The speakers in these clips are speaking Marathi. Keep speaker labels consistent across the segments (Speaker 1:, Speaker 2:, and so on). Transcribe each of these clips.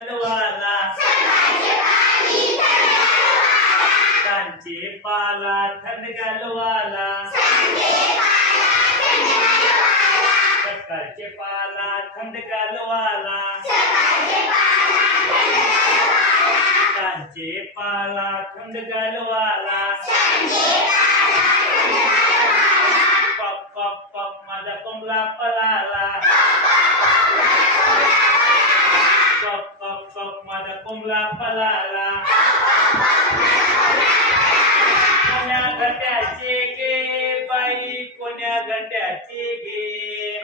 Speaker 1: गलवाला सांचे पाला थंड गलवाला सकाळचे पाला थंड गलवाला सांचे पाला थंड गलवाला पप पप पप माझा कोंबला पळाला. कोंबला पळाला कोण्या घट्याचे गे बाई कोण्या घट्याचे गे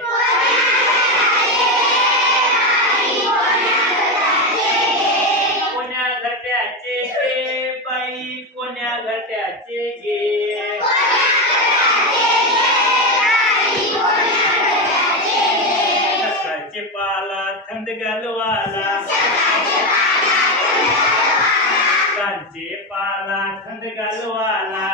Speaker 1: कोण्या घट्याचे गे बाई कोण्या घट्याचे गे सकाळचे पाला थंड गलवाला सांचे पाला खंड घालवाला.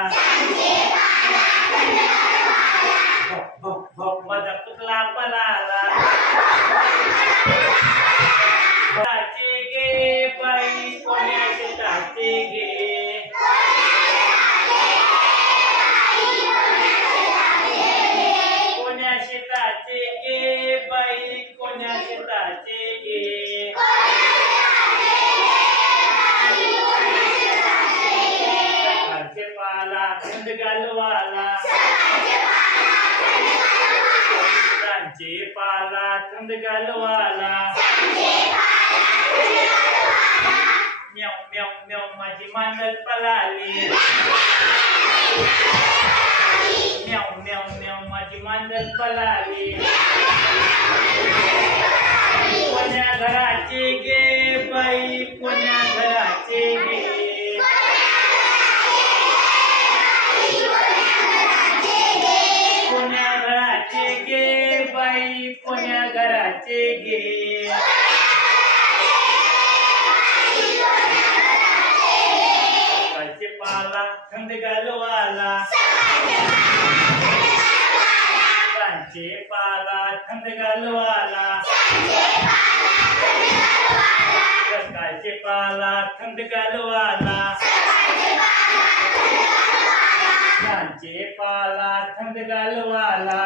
Speaker 1: सांजे पाला थंड गलवाला म्याव म्याव म्याव माझी मांडल पलाली. म्याव म्याव म्याव माझी मांडल पलाली. कोण्या घराचे गे बाई कोण्या घराचे गे कोण्या घराचे गे सकाळचे पाला थंड गलवाला सांचे पाला थंड गलवाला सकाळचे पाला थंड गलवाला सांचे पाला थंड गलवाला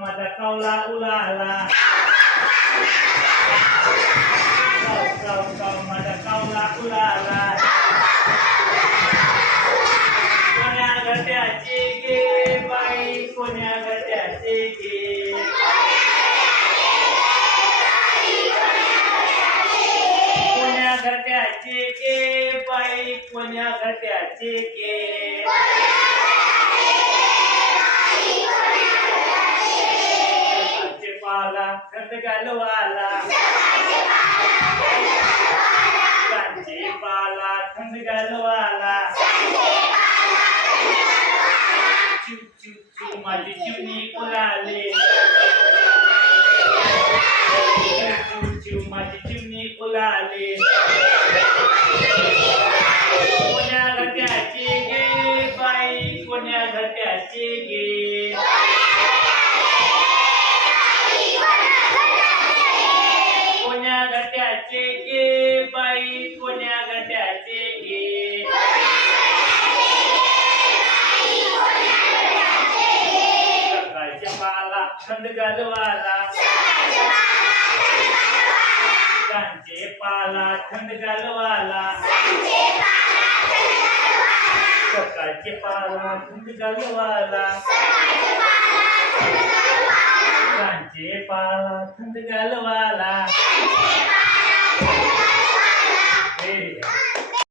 Speaker 1: माझा कौला उलाला कौ कौ कौ माझा कौला उलाला कोण्या घट्याचे गे बाई कोण्या घट्याचे गे कोण्या घट्याचे गे बाई कोण्या घट्याचे गे थंड गलवाला सांचे पाला थंड गलवाला चिव चिव चिव माझी चिवणी कुलाले चिव चिव माझी चिमणी उलाले कोण्या घट्याचे गे बाई कोण्या घट्याचे गे पाला थंड गलवाला सांजे पाला थंड गलवाला सकाळचे पाला थंड गलवाला सांचे पाला थंड गलवाला